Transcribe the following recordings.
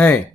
Hey,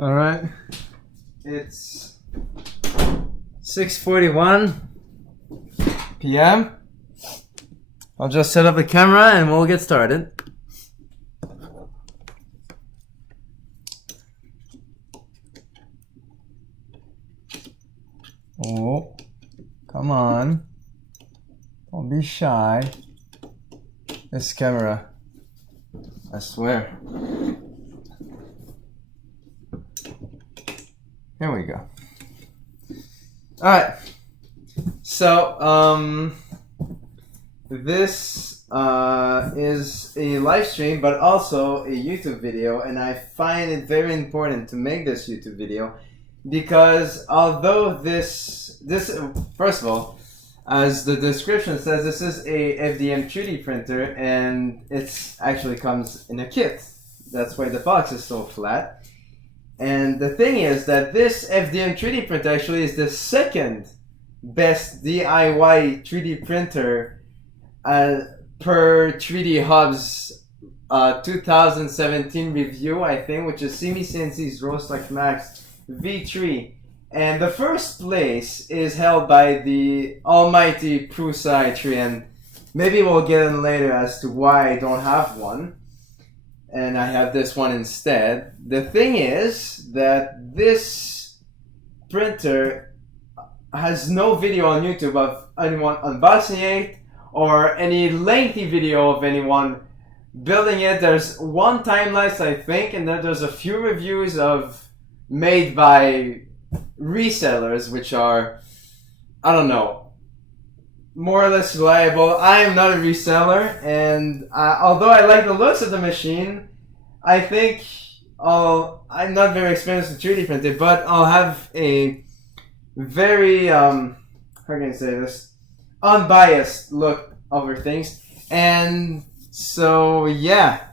All right. It's 6:41 p.m. I'll just set up the camera and we'll get started. Oh, come on. Don't be shy. This camera, I swear. Here we go. Alright. So, this is a live stream, but also a YouTube video, and I find it very important to make this YouTube video because although this first of all, as the description says, this is a FDM 3D printer, and it actually comes in a kit. That's why the box is so flat. And the thing is that this FDM 3D printer actually is the second best DIY 3D printer per 3D Hub's 2017 review, I think, which is SeemeCNC Rostock MAX V3. And the first place is held by the almighty Prusa i3, and maybe we'll get in later as to why I don't have one. And I have this one instead. The thing is that this printer has no video on YouTube of anyone unboxing it or any lengthy video of anyone building it. There's one time lapse, I think, and then there's a few reviews made by resellers, which are, I don't know, more or less reliable. I am not a reseller, and although I like the looks of the machine, I think I'm not very experienced with 3D printing, but I'll have a very, how can I say this, unbiased look over things. And so, yeah,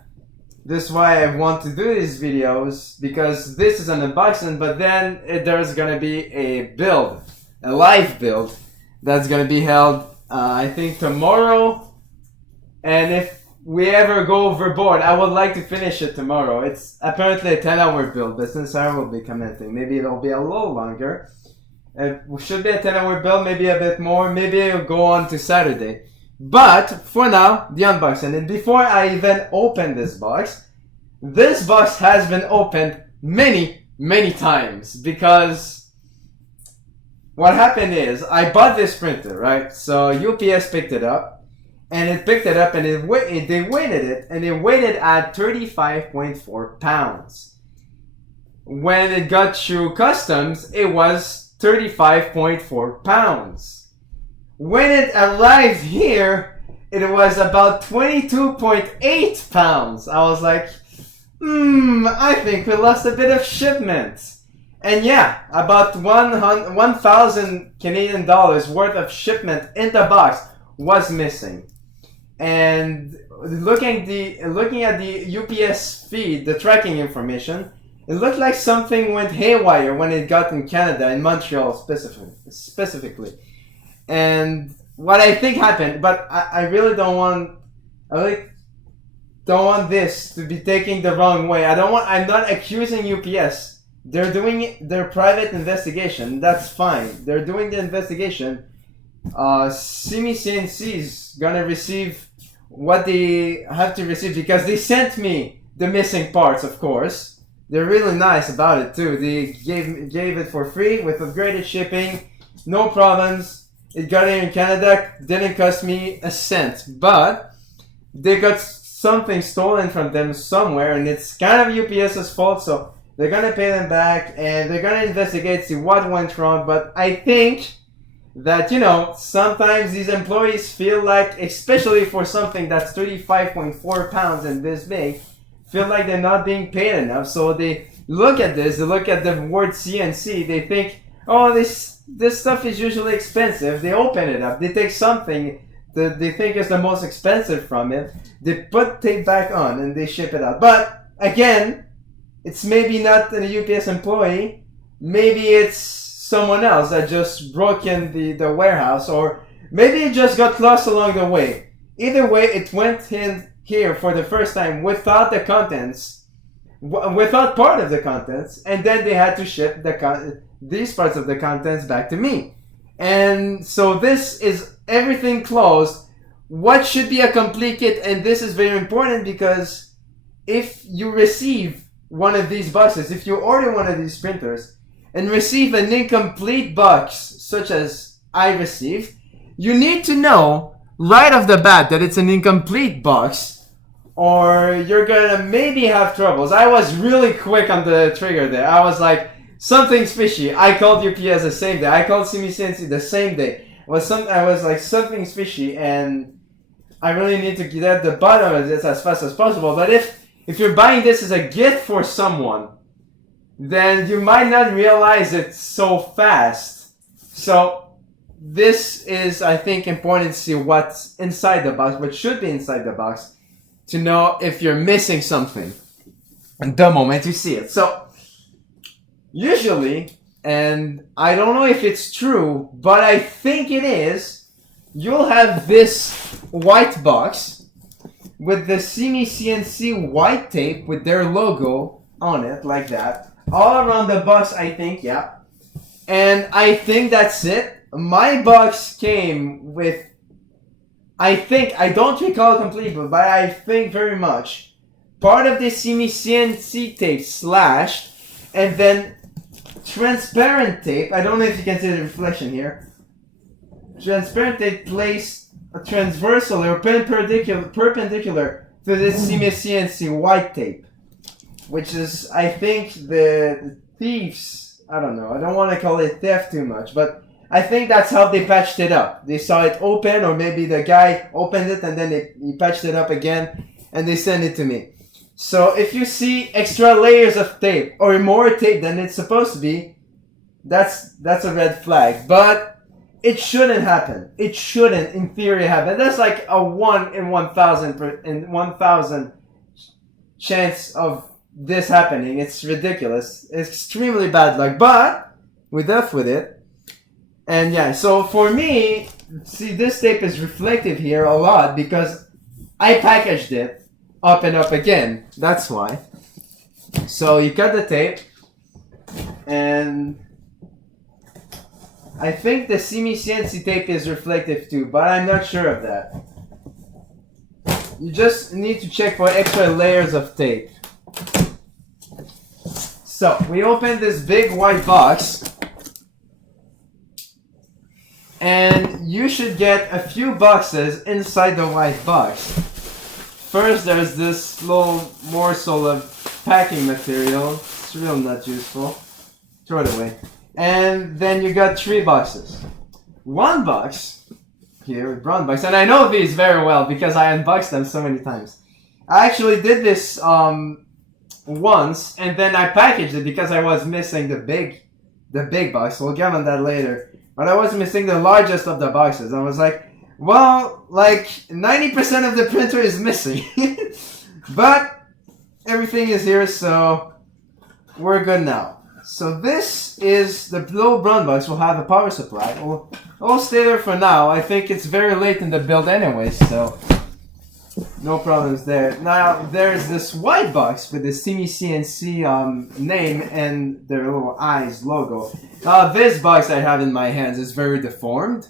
this is why I want to do these videos, because this is an unboxing, but then there's going to be a build, a live build, that's going to be held, I think, tomorrow. And if we ever go overboard, I would like to finish it tomorrow. It's apparently a 10-hour build, but since I will be commenting, maybe it'll be a little longer. It should be a 10-hour build, maybe a bit more, maybe it'll go on to Saturday. But for now, the unboxing. And before I even open this box has been opened many, many times, because what happened is I bought this printer, right? So UPS picked it up, and they weighted it, and it weighted at 35.4 pounds. When it got through customs, it was 35.4 pounds. When it arrived here, it was about 22.8 pounds. I was like, I think we lost a bit of shipment. And yeah, about 1,000 Canadian dollars worth of shipment in the box was missing. And looking at the UPS feed, the tracking information, it looked like something went haywire when it got in Canada, in Montreal specifically. And what I think happened, but I really don't want this to be taken the wrong way. I'm not accusing UPS. They're doing their private investigation. That's fine. They're doing the investigation. SeemeCNC is gonna receive what they have to receive, because they sent me the missing parts, of course. They're really nice about it too. They gave it for free with upgraded shipping, no problems. It got here in Canada, didn't cost me a cent, but they got something stolen from them somewhere, and it's kind of UPS's fault, so they're gonna pay them back, and they're gonna investigate, see what went wrong. But I think that, sometimes these employees feel like, especially for something that's 35.4 pounds and this big, feel like they're not being paid enough. So they look at this, they look at the word CNC, they think, oh, this stuff is usually expensive. They open it up, they take something that they think is the most expensive from it, they put tape back on, and they ship it out. But again, it's maybe not a UPS employee, maybe it's someone else that just broke in the warehouse, or maybe it just got lost along the way. Either way, it went in here for the first time without the contents without part of the contents, and then they had to ship these parts of the contents back to me. And so this is everything closed. What should be a complete kit? And this is very important because if you receive one of these boxes, if you order one of these printers and receive an incomplete box such as I received, you need to know right off the bat that it's an incomplete box, or you're gonna maybe have troubles. I was really quick on the trigger there. I was like, something's fishy. I called UPS the same day. I called SeemeCNC the same day. I was like, something's fishy, and I really need to get at the bottom of this as fast as possible. But if you're buying this as a gift for someone, then you might not realize it so fast. So this is, I think, important to see what's inside the box, what should be inside the box, to know if you're missing something the moment you see it. So usually, and I don't know if it's true, but I think it is, you'll have this white box with the SeemeCNC white tape with their logo on it, like that. All around the box, I think, yeah. And I think that's it. My box came with, I think, I don't recall completely, but I think very much, part of the SeemeCNC tape slashed, and then transparent tape, I don't know if you can see the reflection here, transparent tape placed a transversal or perpendicular to this SeemeCNC white tape, which is, I think, the thieves, I don't know, I don't want to call it theft too much, but I think that's how they patched it up. They saw it open, or maybe the guy opened it and then he patched it up again, and they sent it to me. So if you see extra layers of tape, or more tape than it's supposed to be, that's a red flag. But it shouldn't happen. It shouldn't, in theory, happen. That's like a 1 in 1,000 chance of this happening. It's ridiculous. It's extremely bad luck, but we dealt with it. And yeah, so for me, see, this tape is reflective here a lot because I packaged it up and up again. That's why. So you cut the tape, and I think the SeemeCNC tape is reflective too, but I'm not sure of that. You just need to check for extra layers of tape. So we opened this big white box, and you should get a few boxes inside the white box. First, there's this little morsel of packing material. It's real not useful. Throw it away. And then you got 3 boxes. One box here, brown box, and I know these very well because I unboxed them so many times. I actually did this once, and then I packaged it because I was missing the big box. We'll get on that later. But I was missing the largest of the boxes. I was like, well, like 90% of the printer is missing. But everything is here, so we're good now. So this is the little brown box. We'll have a power supply. We'll stay there for now. I think it's very late in the build anyway, so no problems there. Now, there's this white box with the SeemeCNC name and their little eyes logo. This box I have in my hands is very deformed.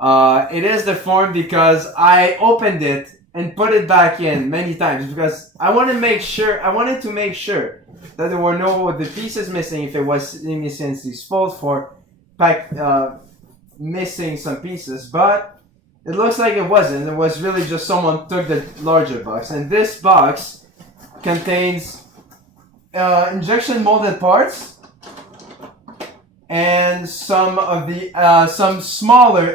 It is deformed because I opened it and put it back in many times because I wanted to make sure that there were no the pieces missing if it was SeemeCNC's fault for missing some pieces, but it looks like it wasn't. It was really just someone took the larger box. And this box contains injection molded parts and some of the some smaller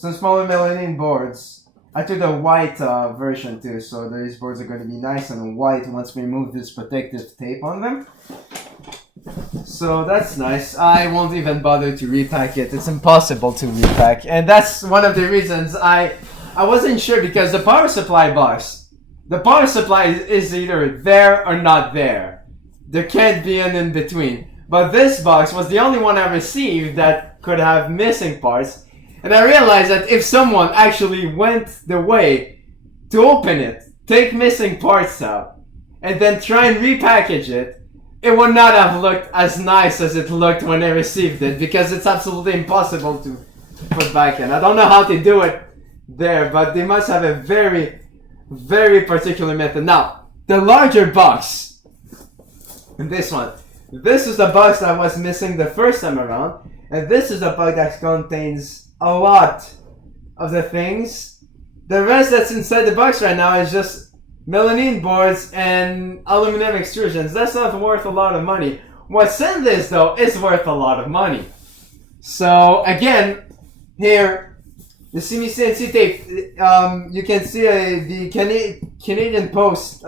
melamine boards. I took the white version too, so these boards are going to be nice and white once we remove this protective tape on them. So that's nice. I won't even bother to repack it. It's impossible to repack. And that's one of the reasons I wasn't sure, because the power supply box, the power supply is either there or not there. There can't be an in between. But this box was the only one I received that could have missing parts. And I realized that if someone actually went the way to open it take missing parts out, and then try and repackage it, it would not have looked as nice as it looked when I received it, because it's absolutely impossible to put back in. I don't know how to do it there, but they must have a very, very particular method. Now, the larger box, this one, this is the box that was missing the first time around, and this is a box that contains a lot of the things. The rest that's inside the box right now is just melamine boards and aluminum extrusions. That's not worth a lot of money. What's in this though is worth a lot of money. So again, here, the SeemeCNC tape, you can see the Canadian Post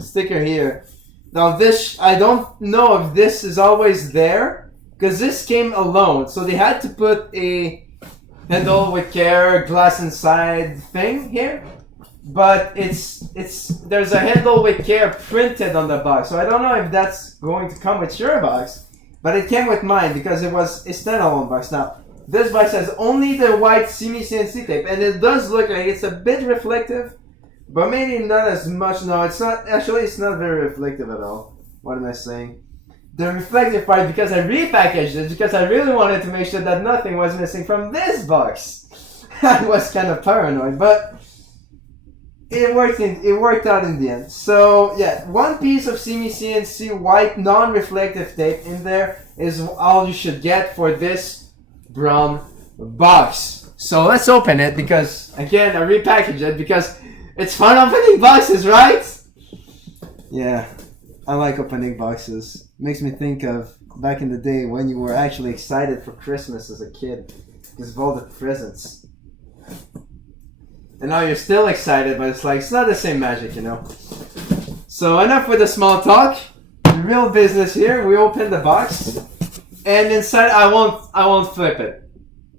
sticker here. Now this, I don't know if this is always there, because this came alone, so they had to put a handle with care, glass inside thing here. But there's a handle with care printed on the box, so I don't know if that's going to come with your box, but it came with mine because it was a standalone box. Now, this box has only the white SeemeCNC tape, and it does look like it's a bit reflective, but maybe not as much. No, it's not. Actually, it's not very reflective at all. What am I saying? The reflective part, because I repackaged it, because I really wanted to make sure that nothing was missing from this box. I was kind of paranoid, but it worked out in the end. So yeah, one piece of SeemeCNC white non-reflective tape in there is all you should get for this brown box. So let's open it, because again I repackaged it because it's fun opening boxes, right? Yeah, I like opening boxes. Makes me think of back in the day when you were actually excited for Christmas as a kid because of all the presents. And now you're still excited, but it's like, it's not the same magic, you know. So enough with the small talk. Real business here. We open the box, and inside I won't flip it.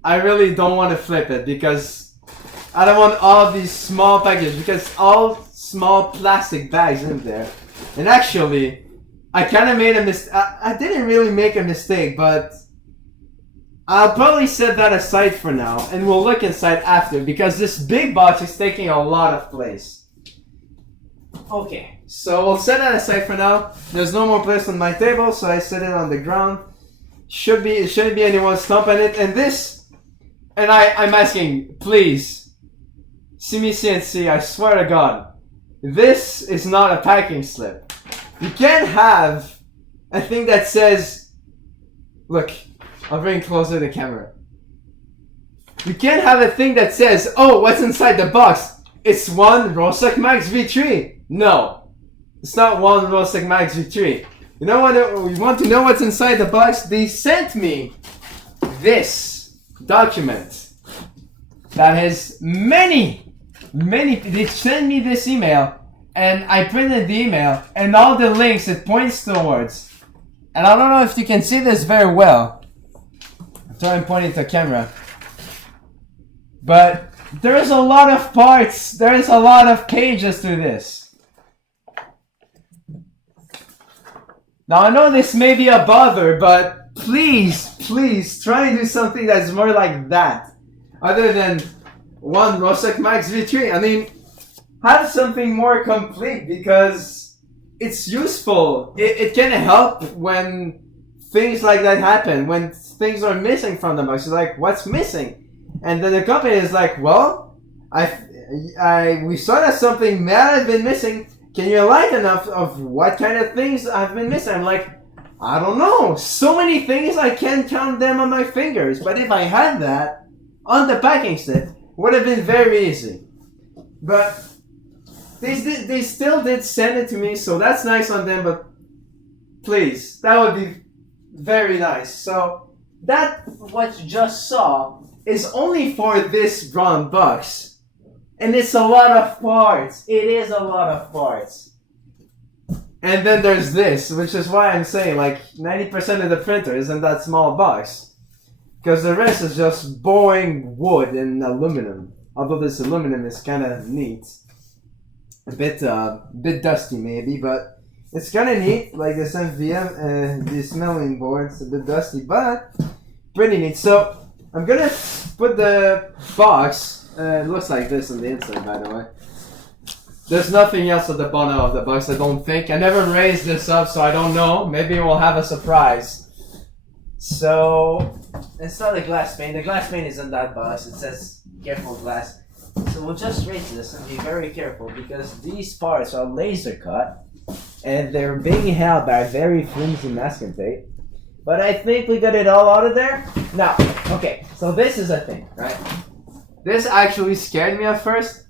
I really don't want to flip it because I don't want all these small packages, because all small plastic bags in there. And actually, I kind of made a mistake. I didn't really make a mistake, but I'll probably set that aside for now, and we'll look inside after, because this big box is taking a lot of place. Okay, so we'll set that aside for now. There's no more place on my table, so I set it on the ground. It shouldn't be anyone stomping it. And this, and I'm asking, please, SeemeCNC, I swear to God, this is not a packing slip. You can't have a thing that says, look, I'll bring closer the camera. You can't have a thing that says, oh, what's inside the box? It's one Rostock MAX V3. No, it's not one Rostock MAX V3. You know what? You want to know what's inside the box? They sent me this document that has many. They sent me this email, and I printed the email, and all the links it points towards. And I don't know if you can see this very well. Try and point it to the camera. But there's a lot of parts. There's a lot of pages to this. Now I know this may be a bother, but please try and do something that's more like that. Other than one Rostock MAX V3. I mean, have something more complete, because it's useful. It can help when things like that happen, when things are missing from the box. You're like, what's missing? And then the company is like, well, we saw that something may have been missing. Can you enlighten us of what kind of things have been missing? I'm like, I don't know. So many things I can't count them on my fingers. But if I had that on the packing slip, it would have been very easy. But they still did send it to me, so that's nice on them. But please, that would be very nice. So that what you just saw is only for this brown box, and it's a lot of parts. It is a lot of parts. And then there's this, which is why I'm saying like 90% of the printer is in that small box, because the rest is just boring wood and aluminum. Although this aluminum is kind of neat, a bit dusty maybe, but it's kind of neat, like this MVM, the smelling board. It's a bit dusty, but pretty neat. So I'm gonna put the box, it looks like this on the inside, by the way. There's nothing else at the bottom of the box, I don't think. I never raised this up, so I don't know. Maybe we'll have a surprise. So, it's not a glass pane. The glass pane is in that box. It says careful glass. So we'll just raise this and be very careful because these parts are laser cut and they're being held by very flimsy masking tape. But I think we got it all out of there. Now, okay, so this is a thing, right? This actually scared me at first.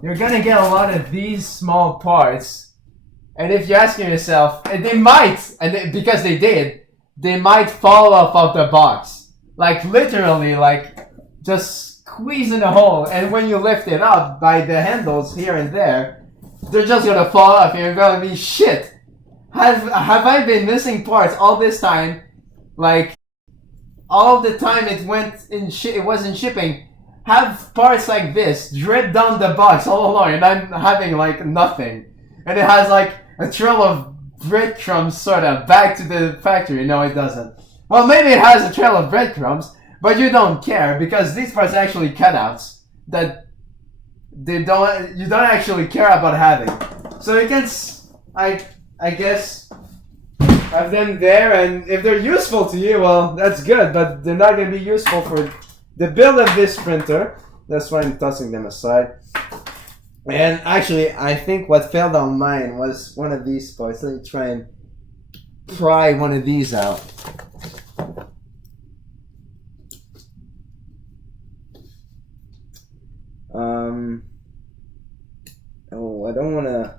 You're gonna get a lot of these small parts, and if you're asking yourself, and they might, because they did, they might fall off of the box. Like literally, like just squeeze in a hole, and when you lift it up by the handles here and there, they're just gonna fall off, and you're gonna be shit. Have I been missing parts all this time? Like all the time it wasn't shipping. Have parts like this drip down the box all along, and I'm having like nothing, and it has like a trail of breadcrumbs sort of back to the factory. No, it doesn't. Well, maybe it has a trail of breadcrumbs, but you don't care because these parts are actually cutouts that you don't actually care about having. So you can, I guess, have them there, and if they're useful to you, well, that's good, but they're not going to be useful for the build of this printer. That's why I'm tossing them aside. And actually, I think what failed on mine was one of these parts. Let me try and pry one of these out. Oh, I don't want to...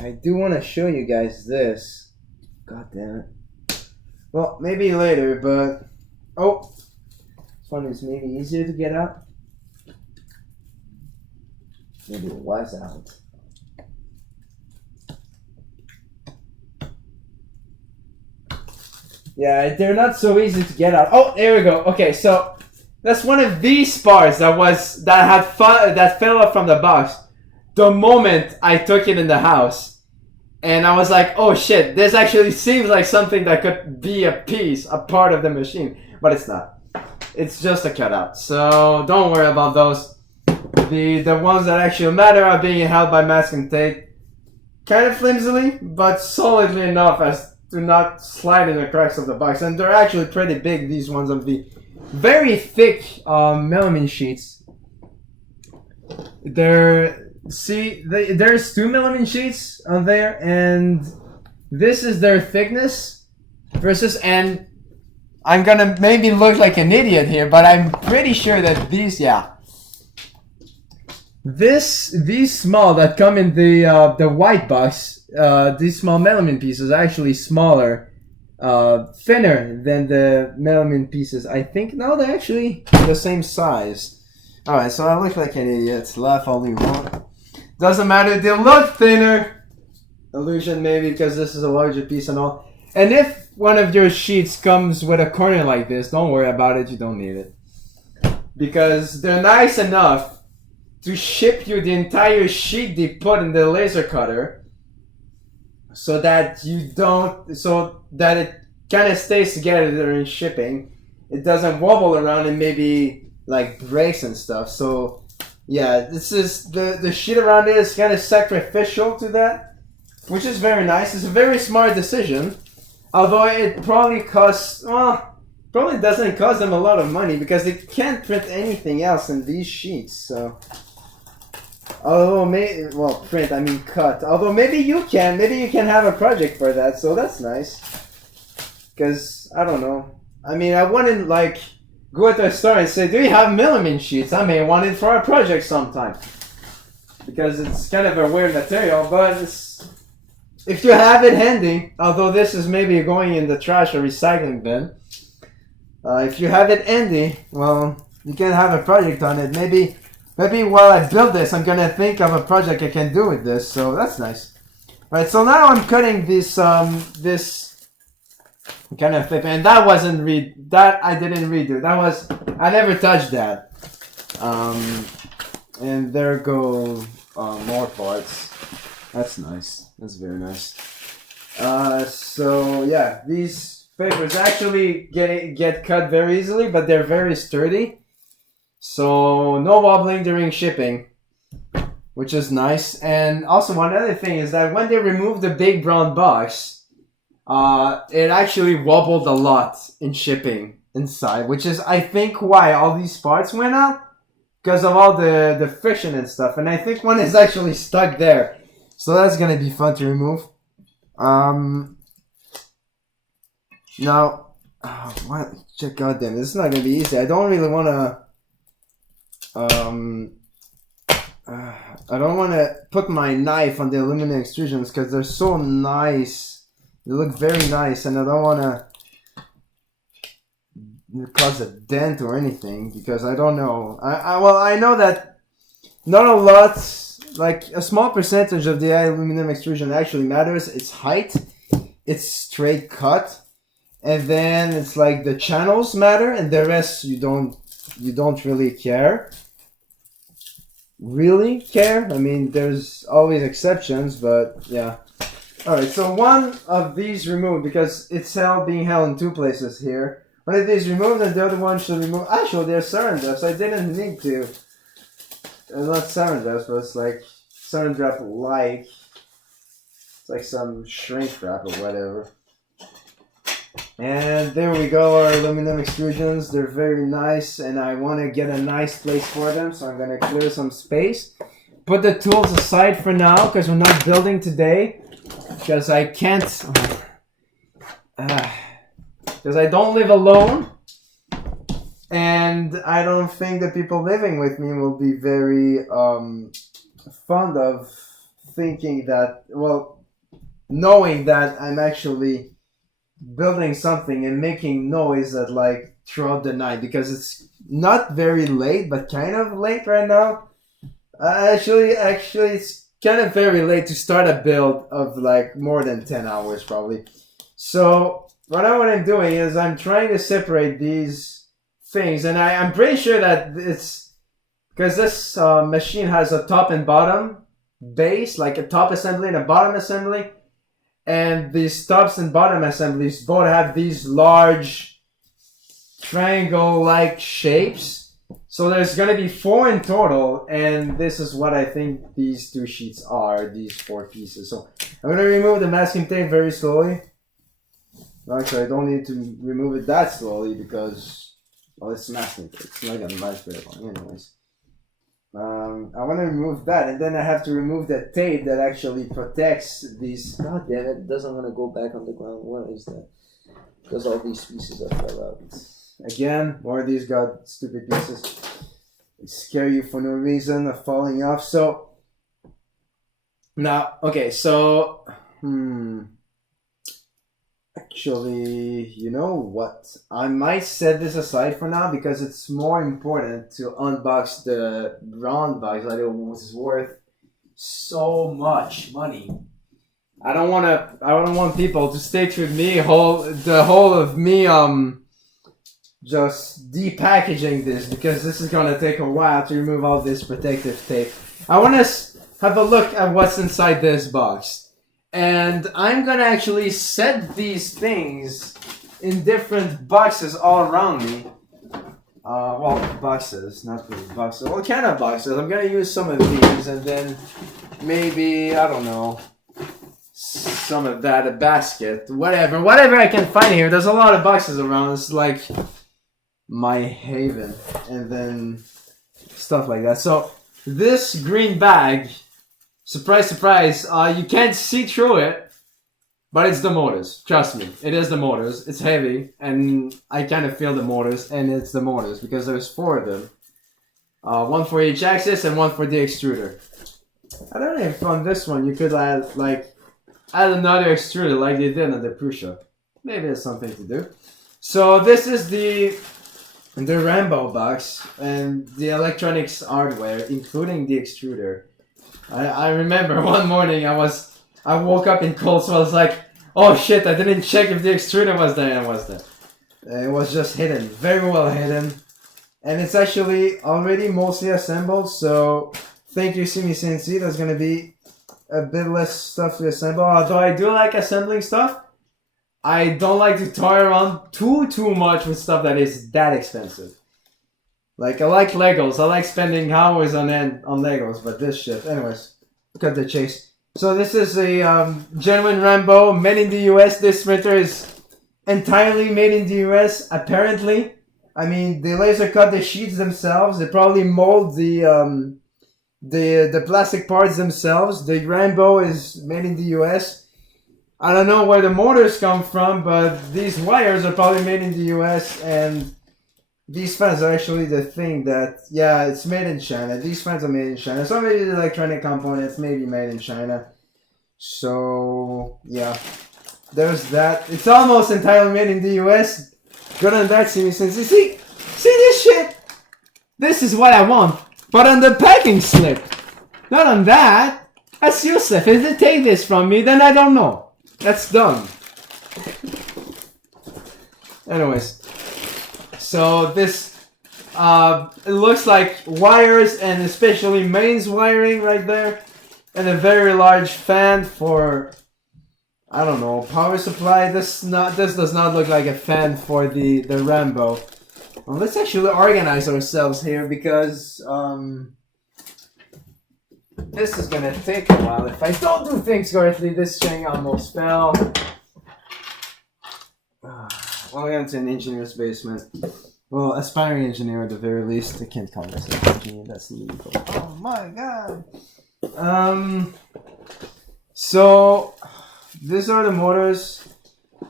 I do want to show you guys this. God damn it. Well, maybe later, but... Oh! This one is maybe easier to get out. Maybe it was out. Yeah, they're not so easy to get out. Oh, there we go. Okay, so that's one of these parts that fell off from the box the moment I took it in the house. And I was like, oh shit, this actually seems like something that could be a part of the machine. But it's not. It's just a cutout. So don't worry about those. The ones that actually matter are being held by masking tape. Kind of flimsily, but solidly enough as to not slide in the cracks of the box. And they're actually pretty big, these ones of the very thick melamine sheets. There's 2 melamine sheets on there, and this is their thickness versus, and I'm gonna maybe look like an idiot here, but I'm pretty sure that these small that come in the white box, these small melamine pieces are actually smaller, thinner than the melamine pieces. I think now they're actually the same size. Alright, so I look like an idiot. Laugh all you want. Doesn't matter, they look thinner. Illusion maybe because this is a larger piece and all. And if one of your sheets comes with a corner like this, don't worry about it, you don't need it. Because they're nice enough to ship you the entire sheet they put in the laser cutter so that it kind of stays together during shipping. It doesn't wobble around and maybe like breaks and stuff. So yeah, this is the sheet around it is kind of sacrificial to that, which is very nice. It's a very smart decision, although it probably costs, well, probably doesn't cost them a lot of money because they can't print anything else in these sheets. So although cut. Although maybe you can have a project for that, so that's nice. Because I don't know. I mean, I wouldn't like go to a store and say, "Do you have melamine sheets? I may want it for a project sometime." Because it's kind of a weird material, but if you have it handy, although this is maybe going in the trash or recycling bin, if you have it handy, well, you can have a project on it. Maybe while I build this, I'm gonna think of a project I can do with this, so that's nice. Right, so now I'm cutting this kind of flip, and that I didn't redo. I never touched that. And there go more parts. That's nice. That's very nice. So yeah, these papers actually get cut very easily, but they're very sturdy. So no wobbling during shipping. which is nice. And also one other thing is that when they removed the big brown box, it actually wobbled a lot in shipping inside, which is I think why all these parts went out, because of all the friction and stuff. And I think one is actually stuck there, so that's gonna be fun to remove. Now, what? Goddamn, this is not gonna be easy. I don't really wanna. I don't want to put my knife on the aluminum extrusions because they're so nice. They look very nice, and I don't want to cause a dent or anything because I don't know. Well, I know that not a lot, like a small percentage of the aluminum extrusion actually matters. It's height, it's straight cut, and then it's like the channels matter, and the rest you don't really care. I mean, there's always exceptions, but yeah. Alright, so one of these removed because it's being held in two places here. One of these removed and the other one should remove. Actually, they're saran wraps. I didn't need to. Not saran wraps, but it's like saran wrap like. It's like some shrink wrap or whatever. And there we go, our aluminum extrusions. They're very nice, and I want to get a nice place for them, so I'm going to clear some space. Put the tools aside for now, because we're not building today. Because I can't... Because I don't live alone. And I don't think the people living with me will be very fond of thinking that... Well, knowing that I'm actually... building something and making noise at like throughout the night because it's not very late but kind of late right now. Actually it's kind of very late to start a build of like more than 10 hours probably. So what I'm doing is I'm trying to separate these things, and I'm pretty sure that it's because this machine has a top and bottom base, like a top assembly and a bottom assembly. And these tops and bottom assemblies both have these large triangle-like shapes. So there's going to be 4 in total, and this is what I think these 2 sheets are, these 4 pieces. So I'm going to remove the masking tape very slowly. Actually, I don't need to remove it that slowly because, well, it's masking tape. It's not going to last very long anyways. I want to remove that, and then I have to remove the tape that actually protects these. God damn it, doesn't want to go back on the ground. What is that? Because all these pieces are fell out. Again, more of these got stupid pieces. They scare you for no reason of falling off. So, now, okay, so, actually, you know what? I might set this aside for now because it's more important to unbox the brown box that it was worth so much money. I don't want people to stick with me the whole of me just depackaging this because this is gonna take a while to remove all this protective tape. I want to have a look at what's inside this box. And I'm gonna actually set these things in different boxes all around me. Well, boxes, not really boxes. What kind of boxes? I'm gonna use some of these and then maybe, I don't know, some of that, a basket, whatever I can find here. There's a lot of boxes around. It's like my haven, and then stuff like that. So this green bag, surprise, surprise, you can't see through it, but it's the motors. Trust me, it is the motors. It's heavy, and I kind of feel the motors, and it's the motors because there's 4 of them. 1 for each axis and 1 for the extruder. I don't know if on this one you could add another extruder like they did on the Prusa. Maybe it's something to do. So this is the Rambo box and the electronics hardware, including the extruder. I remember one morning I woke up in cold, so I was like, oh shit, I didn't check if the extruder was there, and it was there. It was just hidden, very well hidden. And it's actually already mostly assembled, so thank you SeemeCNC, there's gonna be a bit less stuff to assemble. Although I do like assembling stuff, I don't like to toy around too much with stuff that is that expensive. Like, I like Legos. I like spending hours on end on Legos, but this shit. Anyways, cut the chase. So this is a genuine Rambo made in the US. This printer is entirely made in the US, apparently. I mean, they laser cut the sheets themselves. They probably mold the plastic parts themselves. The Rambo is made in the US. I don't know where the motors come from, but these wires are probably made in the US, and these fans are actually the thing that, yeah, it's made in China. These fans are made in China. Some of the electronic components may be made in China. So, yeah, there's that. It's almost entirely made in the US. Good on that, SeemeCNC. See this shit? This is what I want. But on the packing slip. Not on that. That's useless. If they take this from me, then I don't know. That's dumb. Anyways. So this, it looks like wires and especially mains wiring right there. And a very large fan for, I don't know, power supply. This does not look like a fan for the Rambo. Well, let's actually organize ourselves here because this is gonna take a while. If I don't do things correctly, this thing almost fell. Welcome to an engineer's basement. Well, aspiring engineer at the very least. I can't call myself an engineer. That's illegal. Oh my god. So these are the motors.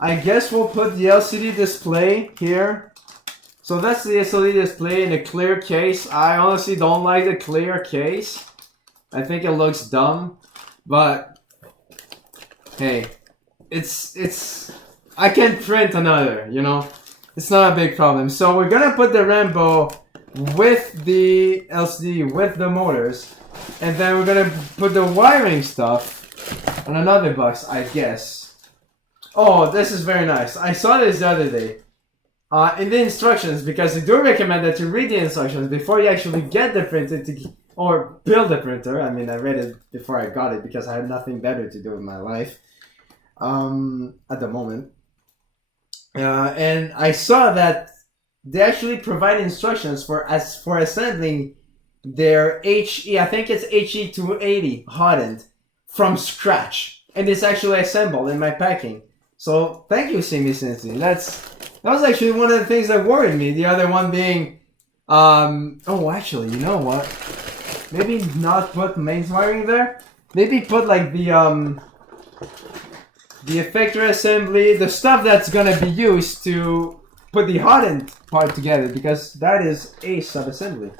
I guess we'll put the LCD display here. So that's the LCD display in a clear case. I honestly don't like the clear case. I think it looks dumb, but hey, it's I can print another, you know? It's not a big problem. So we're gonna put the Rambo with the LCD, with the motors, and then we're gonna put the wiring stuff on another box, I guess. Oh, this is very nice. I saw this the other day. In the instructions, because they do recommend that you read the instructions before you actually get the printer or build the printer. I mean, I read it before I got it because I had nothing better to do with my life at the moment. And I saw that they actually provide instructions for assembling their HE, I think it's HE280 hardened from scratch, and it's actually assembled in my packing. So thank you, SeemeCNC. That was actually one of the things that worried me. The other one being, oh, actually, you know what? Maybe not put mains wiring there. Maybe put like the effector assembly, the stuff that's gonna be used to put the hardened part together, because that is a sub-assembly.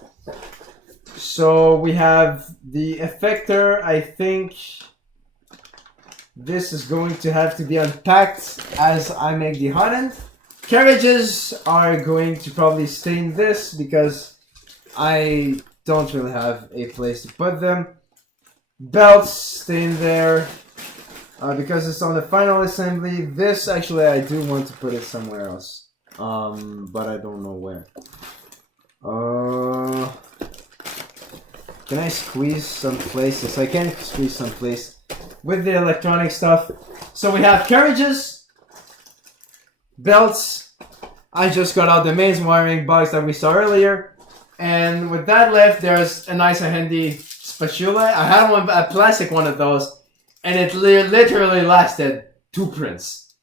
So we have the effector. I think this is going to have to be unpacked as I make the hardened. Carriages are going to probably stay in this because I don't really have a place to put them. Belts stay in there because it's on the final assembly. This actually I do want to put it somewhere else, but I don't know where. Can I squeeze some places? I can squeeze some place with the electronic stuff. So we have carriages, belts. I just got out the mains wiring box that we saw earlier. And with that left, there's a nice and handy spatula. I had a plastic one of those, and it literally lasted 2 prints.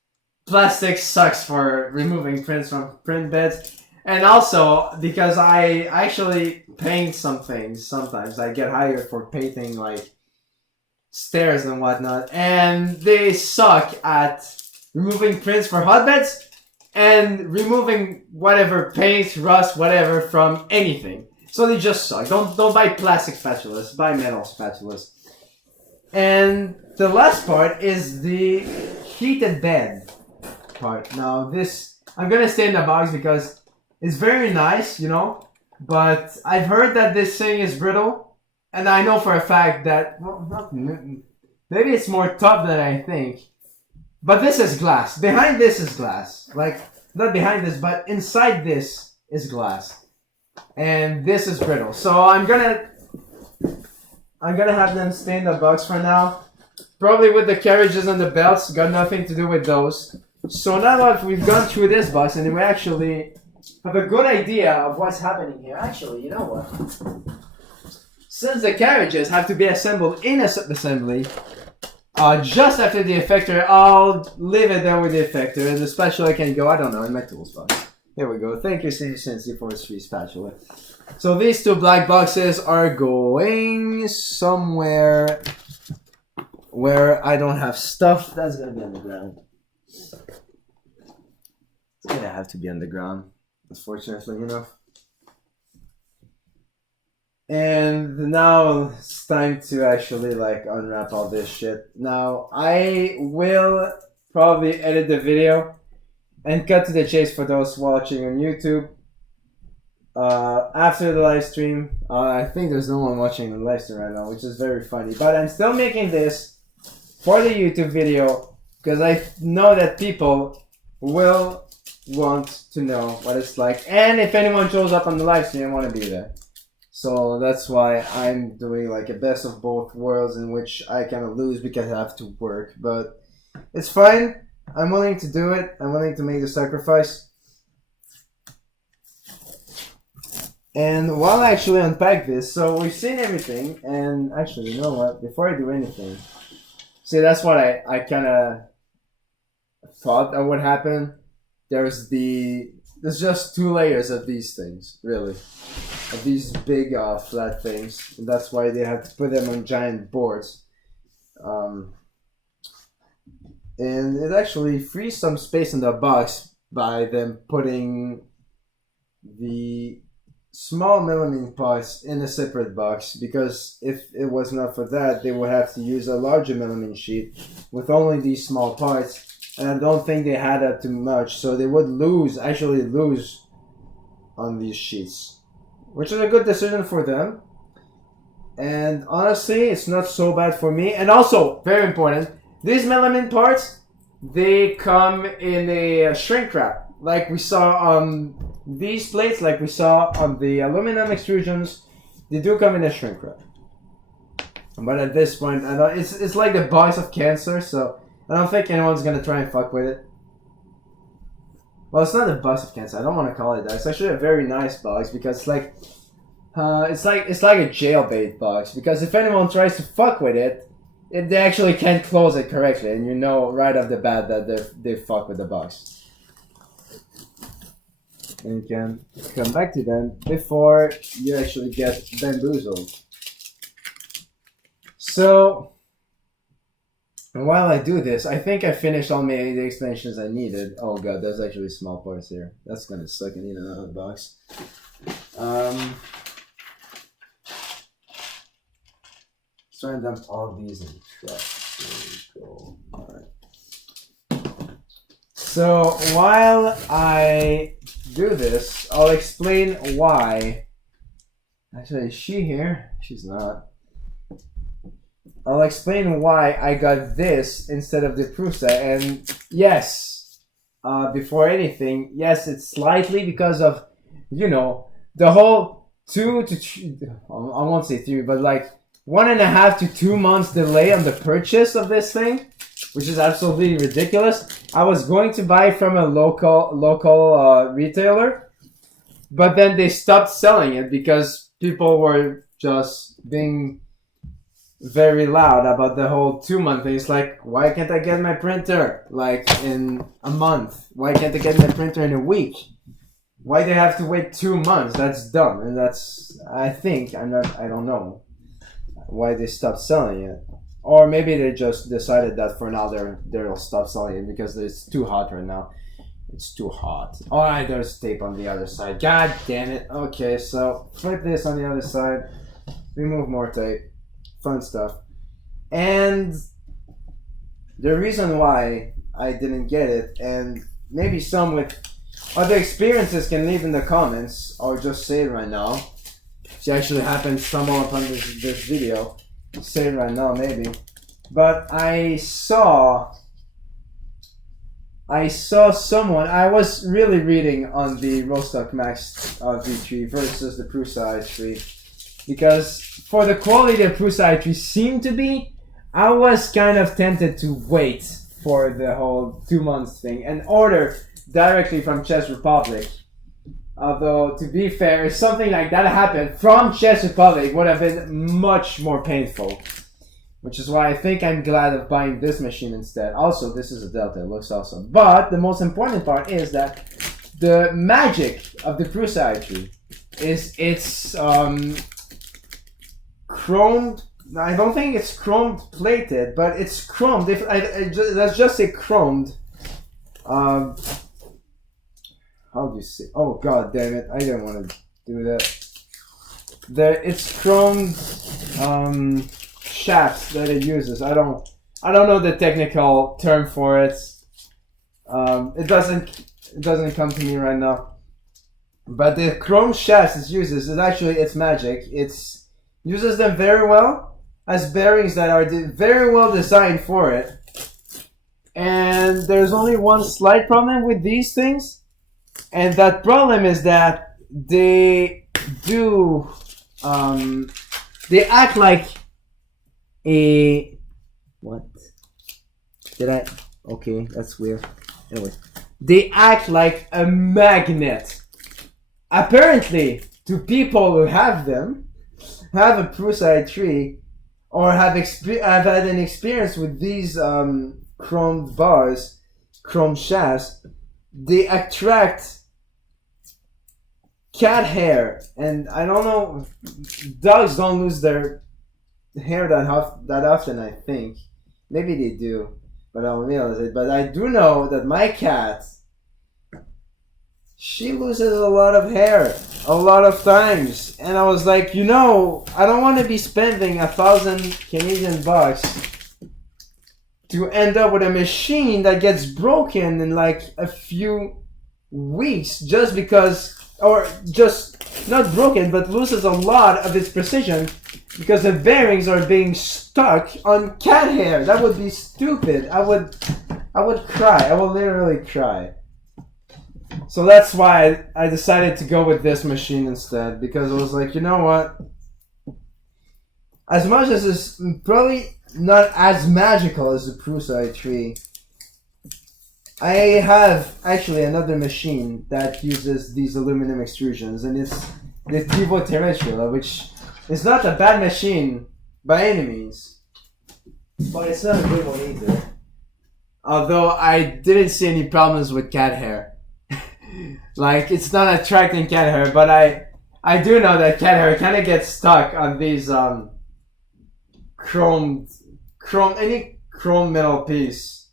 Plastic sucks for removing prints from print beds. And also, because I actually paint some things sometimes. I get hired for painting like stairs and whatnot. And they suck at removing prints for hotbeds and removing whatever paint, rust, whatever from anything. So they just suck. Don't buy plastic spatulas, buy metal spatulas. And the last part is the heated bed part. Now this, I'm gonna stay in the box because it's very nice, you know, but I've heard that this thing is brittle, and I know for a fact that, well, maybe it's more tough than I think, but this is glass. Behind this is glass. Like, not behind this, but inside this is glass. And this is brittle. So I'm gonna have them stay in the box for now. Probably with the carriages and the belts, got nothing to do with those. So now that we've gone through this box and we actually have a good idea of what's happening here. Actually, you know what? Since the carriages have to be assembled in a subassembly, just after the effector, I'll leave it there with the effector, and the spatula can go, I don't know, in my tools box. Here we go. Thank you, SeemeCNC, for this free spatula. So these two black boxes are going somewhere where I don't have stuff. That's gonna be on the ground. It's gonna have to be on the ground, unfortunately enough. And now it's time to actually like unwrap all this shit. Now I will probably edit the video and cut to the chase for those watching on YouTube. After the live stream, I think there's no one watching the live stream right now, which is very funny. But I'm still making this for the YouTube video because I know that people will want to know what it's like. And if anyone shows up on the live stream, I want to be there. So that's why I'm doing like a best of both worlds in which I kind of lose because I have to work. But it's fine. I'm willing to do it. I'm willing to make the sacrifice. And while I actually unpack this, so we've seen everything. And actually, you know what? Before I do anything, see, that's what I kind of thought that would happen. There's just 2 layers of these things, really. Of these big flat things. And that's why they have to put them on giant boards. And it actually frees some space in the box by them putting the small melamine parts in a separate box, because if it was not for that, they would have to use a larger melamine sheet with only these small parts, and I don't think they had that too much, so they would actually lose on these sheets, which is a good decision for them. And honestly, it's not so bad for me. And also, very important, these melamine parts, they come in a shrink wrap, like we saw on these plates, like we saw on the aluminum extrusions. They do come in a shrink wrap. But at this point, I don't, it's like the box of cancer, so I don't think anyone's gonna try and fuck with it. Well, it's not the box of cancer. I don't want to call it that. It's actually a very nice box because it's like a jailbait box. Because if anyone tries to fuck with it, they actually can't close it correctly, and you know right off the bat that they fuck with the box. And you can come back to them before you actually get bamboozled. So, and while I do this, I think I finished all the extensions I needed. Oh god, there's actually small parts here. That's gonna suck. I need another box. Let's try and dump all these in the truck. There we go. Alright. So, while I do this, I'll explain why. Actually, is she here? She's not. I'll explain why I got this instead of the Prusa. And yes, before anything, yes, it's slightly because of, you know, the whole 2 to 3, I won't say 3, but like 1.5 to 2 months delay on the purchase of this thing, which is absolutely ridiculous. I was going to buy from a local retailer, but then they stopped selling it because people were just being very loud about the whole 2-month thing. It's like, why can't I get my printer like in a month? Why can't I get my printer in a week? Why do they have to wait 2 months? That's dumb. And that's, I don't know why they stopped selling it. Or maybe they just decided that for now they'll stop selling it because it's too hot right now. It's too hot. Alright, there's tape on the other side. God damn it. Okay, so flip this on the other side. Remove more tape. Fun stuff. And the reason why I didn't get it, and maybe some with other experiences can leave in the comments, or just say it right now. It actually happened somewhere upon this video. Say it right now, maybe. But I saw someone, I was really reading on the Rostock MAX V3 versus the Prusa i3. Because for the quality the Prusa i3 seemed to be, I was kind of tempted to wait for the whole 2 months thing and order directly from Czech Republic Although, to be fair, if something like that happened from Czech Republic, would have been much more painful. Which is why I think I'm glad of buying this machine instead. Also, this is a Delta, it looks awesome. But the most important part is that the magic of the Prusa i3 is it's chromed. I don't think it's chromed plated, but it's chromed. Let's just say chromed. How do you say? Oh god damn it! I didn't want to do that. It's chromed shafts that it uses. I don't know the technical term for it. It doesn't come to me right now. But the chrome shafts it uses is actually its magic. It's uses them very well as bearings that are very well designed for it. And there's only one slight problem with these things, and that problem is that they do they act like a what? Did I? Okay, that's weird. Anyway, they act like a magnet. Apparently, to people who have them, have a Prusa i3, or have had an experience with these chromed bars, chrome shafts, they attract cat hair, and I don't know. Dogs don't lose their hair that often. I think maybe they do, but I don't realize it. But I do know that my cat, she loses a lot of hair a lot of times, and I was like, you know, I don't want to be spending 1,000 Canadian bucks to end up with a machine that gets broken in like a few weeks just because, or just not broken, but loses a lot of its precision because the bearings are being stuck on cat hair. That would be stupid. I would cry. I would literally cry. So that's why I decided to go with this machine instead, because I was like, you know what? As much as it's probably not as magical as the Prusa i3, I have actually another machine that uses these aluminum extrusions, and it's the Tivo Terrestrial, which is not a bad machine by any means, but it's not a good one either. Although I didn't see any problems with cat hair. Like, it's not attracting cat hair, but I do know that cat hair kind of gets stuck on these any chrome metal piece.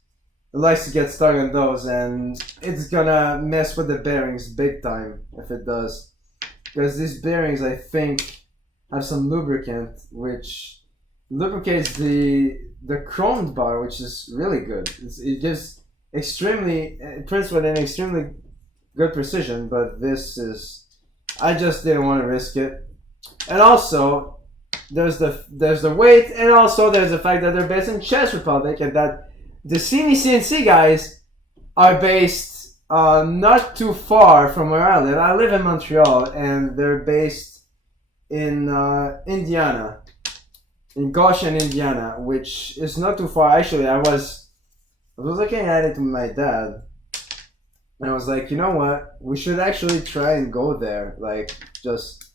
It likes to get stuck on those, and it's gonna mess with the bearings big time if it does. Because these bearings, I think, have some lubricant, which lubricates the chromed bar, which is really good. It gives it prints with an extremely good precision, but this is, I just didn't want to risk it. And also, there's the weight, and also there's the fact that they're based in Czech Republic, and that the SeemeCNC guys are based not too far from where I live. I live in Montreal, and they're based in Indiana, in Goshen, Indiana, which is not too far. Actually, I was looking at it with my dad, and I was like, you know what? We should actually try and go there. Like, just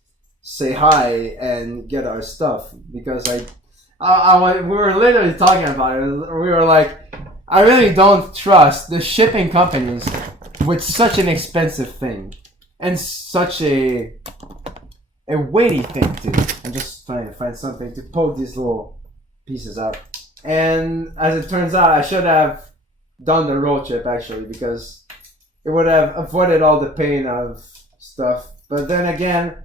say hi and get our stuff. Because we were literally talking about it. We were like, I really don't trust the shipping companies with such an expensive thing. And such a weighty thing, too. I'm just trying to find something to pull these little pieces out. And as it turns out, I should have done the road trip, actually, because it would have avoided all the pain of stuff. But then again,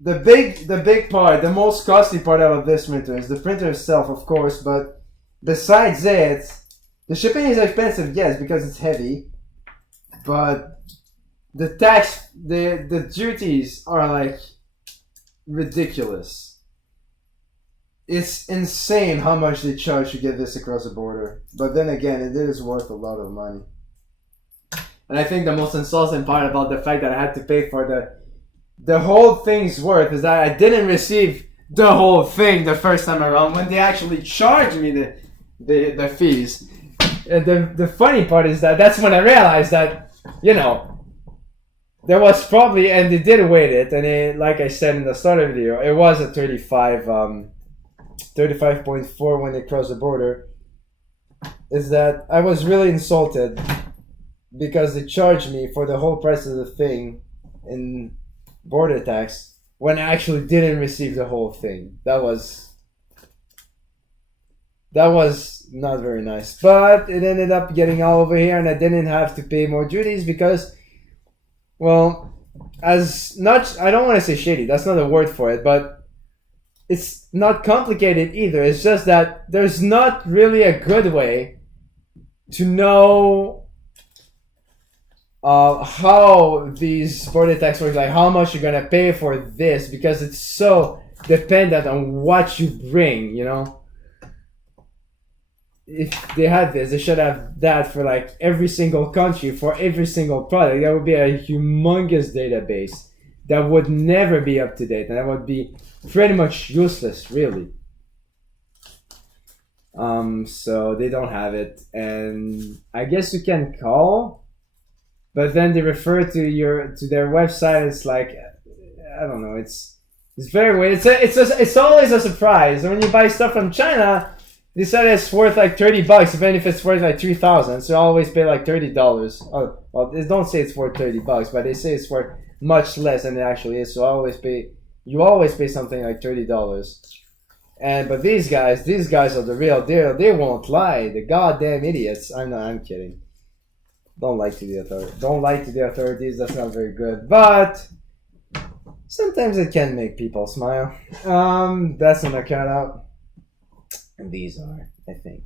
the big part, the most costly part of this printer is the printer itself, of course. But besides it, the shipping is expensive, yes, because it's heavy. But the tax, the duties are like ridiculous. It's insane how much they charge to get this across the border. But then again, it is worth a lot of money. And I think the most insulting part about the fact that I had to pay for the whole thing's worth is that I didn't receive the whole thing the first time around when they actually charged me the fees. And the funny part is that that's when I realized that, you know, there was probably, and they did weight it, and it, like I said in the start of the video, it was a 35.4 when they crossed the border. Is that I was really insulted because they charged me for the whole price of the thing in border tax when I actually didn't receive the whole thing. That was not very nice. But it ended up getting all over here, and I didn't have to pay more duties because, well, I don't want to say shady, that's not a word for it, but it's not complicated either. It's just that there's not really a good way to know how these border tax works, like how much you're gonna pay for this, because it's so dependent on what you bring, you know. If they had this, they should have that for like every single country, for every single product. That would be a humongous database that would never be up to date, and that would be pretty much useless, really. So they don't have it, and I guess you can call, but then they refer to their website. It's like, I don't know. It's very weird. It's always a surprise when you buy stuff from China. They said it's worth like $30, even if it's worth like 3,000. So you always pay like $30. Oh, well, they don't say it's worth $30, but they say it's worth much less than it actually is. So you always pay something like $30. But these guys are the real deal. They won't lie. The goddamn idiots. I'm kidding. Don't lie to the authorities. That's not very good. But sometimes it can make people smile. That's on the cutout. And these are, I think,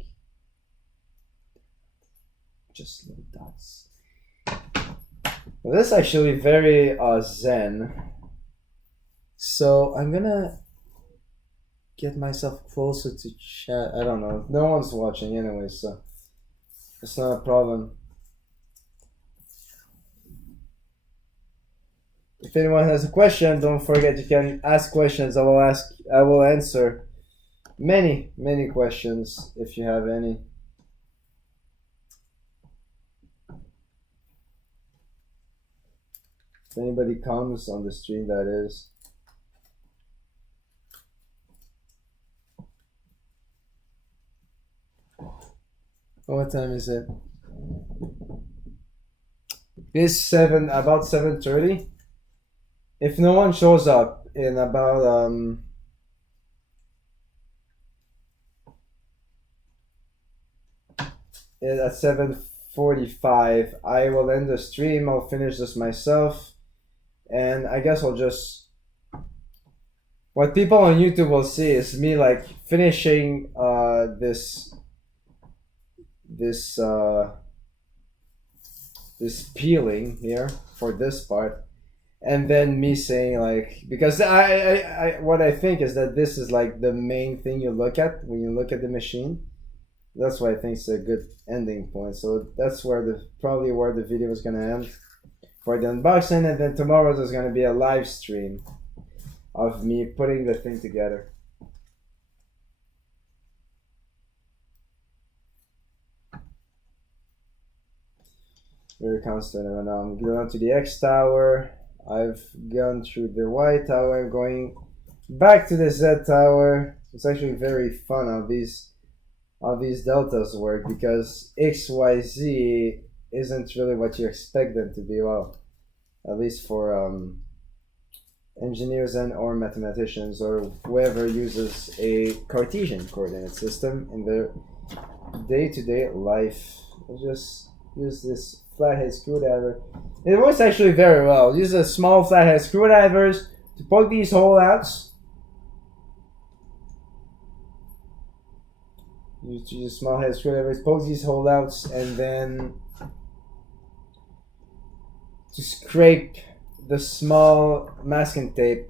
just little dots. Well, this is actually very zen. So I'm gonna get myself closer to chat. I don't know. No one's watching anyway, so it's not a problem. If anyone has a question, don't forget you can ask questions. I will answer many questions if you have any. If anybody comes on the stream, that is. What time is it? It's about 7:30. If no one shows up in about at 7:45, I will end the stream. I'll finish this myself, and I guess I'll just, what people on YouTube will see is me like finishing this peeling here for this part, and then me saying like, because what I think is that this is like the main thing you look at when you look at the machine. That's why I think it's a good ending point. So that's probably where the video is gonna end for the unboxing, and then tomorrow there's gonna be a live stream of me putting the thing together. Very constant right now. I'm going to the X tower. I've gone through the Y tower. I'm going back to the Z tower. It's actually very fun how these deltas work, because X, Y, Z isn't really what you expect them to be. Well, at least for engineers and or mathematicians or whoever uses a Cartesian coordinate system in their day-to-day life. I'll just use this flathead screwdriver. It works actually very well. Use a small flathead screwdrivers to poke these holes out. Use small head screwdrivers, poke these holes out, and then to scrape the small masking tape.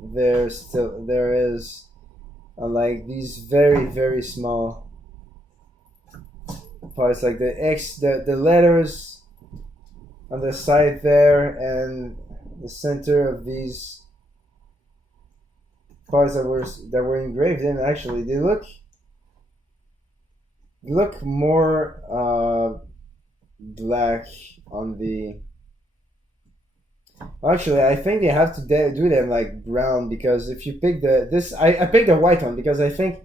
There is like these very small parts, like the letters on the side there, and the center of these parts that were engraved in. Actually, they look more black on the Actually, I think they have to do them like brown, because if you pick I picked the white one because I think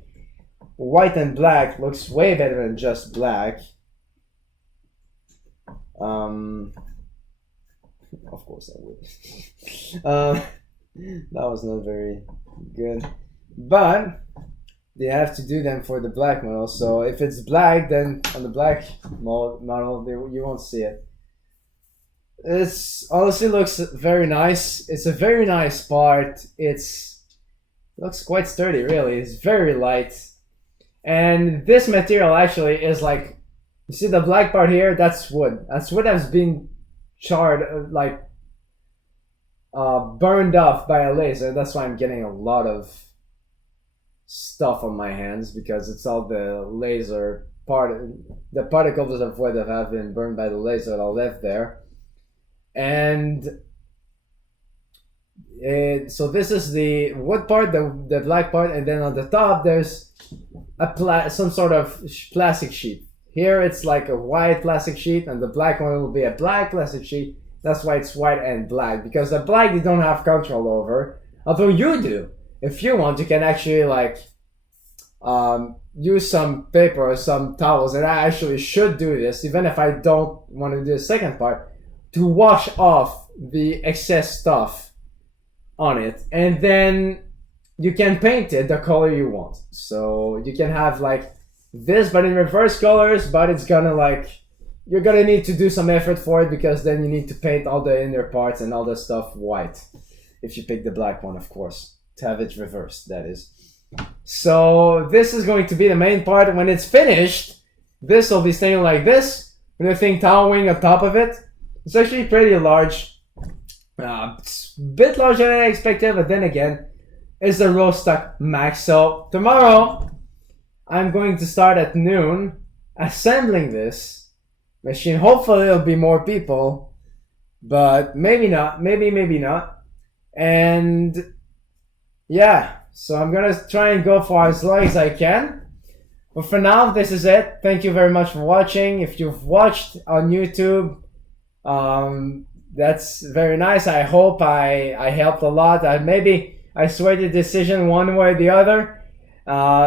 white and black looks way better than just black. Of course I would. That was not very good, but they have to do them for the black model. So if it's black, then on the black model you won't see it. It's honestly looks very nice. It's a very nice part. It looks quite sturdy, really. It's very light, and this material actually is like, you see the black part here? That's wood. That's wood that's been charred, like burned off by a laser. That's why I'm getting a lot of stuff on my hands, because it's all the laser the particles of wood that have been burned by the laser that are left there. And so this is the wood part, the black part, and then on the top there's some sort of plastic sheet. Here it's like a white plastic sheet, and the black one will be a black plastic sheet. That's why it's white and black, because the black you don't have control over, although you do. If you want, you can actually like use some paper or some towels, and I actually should do this, even if I don't want to do the second part, to wash off the excess stuff on it, and then you can paint it the color you want. So you can have like this, but in reverse colors, but it's gonna like, you're gonna need to do some effort for it, because then you need to paint all the inner parts and all the stuff white, if you pick the black one, of course, to have it reversed, that is. So this is going to be the main part. When it's finished, this will be staying like this, with a thing towering on top of it. It's actually pretty large. It's a bit larger than I expected, but then again, it's the Rostock Max. So tomorrow, I'm going to start at noon assembling this machine. Hopefully there'll be more people, but maybe not. Maybe not. And yeah, so I'm gonna try and go for as long as I can. But for now, this is it. Thank you very much for watching. If you've watched on YouTube, that's very nice. I hope I helped a lot. Maybe I swayed the decision one way or the other.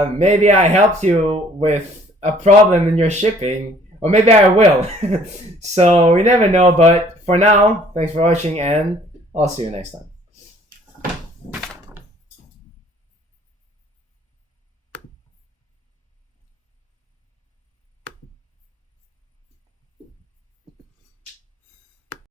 Maybe I helped you with a problem in your shipping, or maybe I will. So you never know, but for now, thanks for watching, and I'll see you next time.